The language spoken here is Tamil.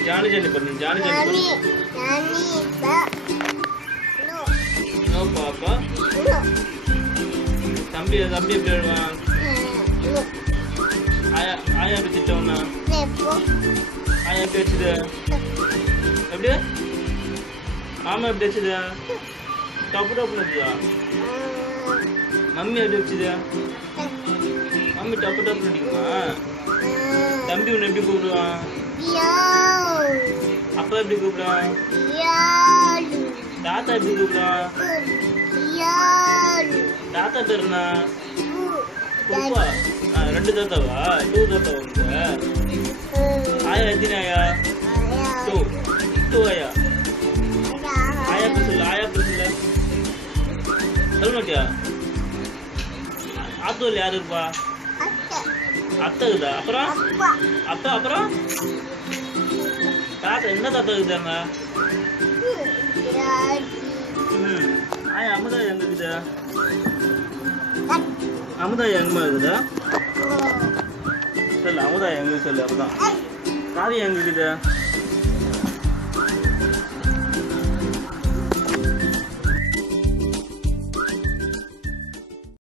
Johnny Johnny பண்ணு Johnny Johnny no papa தம்பி எப்படி வருவான் ஆயா எப்படி திட்டவனா ஆயா எப்படி வச்சுது எப்படி மாமா எப்படி வச்சுது டப்பு டப்புன்னு வச்சுதா மம்மி எப்படி வச்சுது மம்மி டப்பு டப்புன்னு அடிக்குமா தம்பி உன்னை எப்படி கூப்பிடுவான் அப்பா எப்படி கூப்பிடுவான் தாத்தா எப்படி கூப்பிடுவான் தாத்தா பேர் என்ன குப்பா ரெண்டு தாத்தாவா டூ தாத்தாவா உங்க ஆயா எத்தனை ஆயா டூ ஆயா ஆயா பேர் சொல்லு சொல்ல மாட்டியா ஆத்தூர்ல யாரு இருப்பா அத்தை இருக்குதா அப்புறம் அப்பா அப்புறம் தாத்தா என்ன தாத்தா இருக்குதாங்க ஆயா அமுதா எங்க இருக்குதா அமுதா எங்கம்மா இருக்குதா சொல்லு அமுதா எங்க சொல்லு அப்பதான் காவியா எங்க இருக்குதா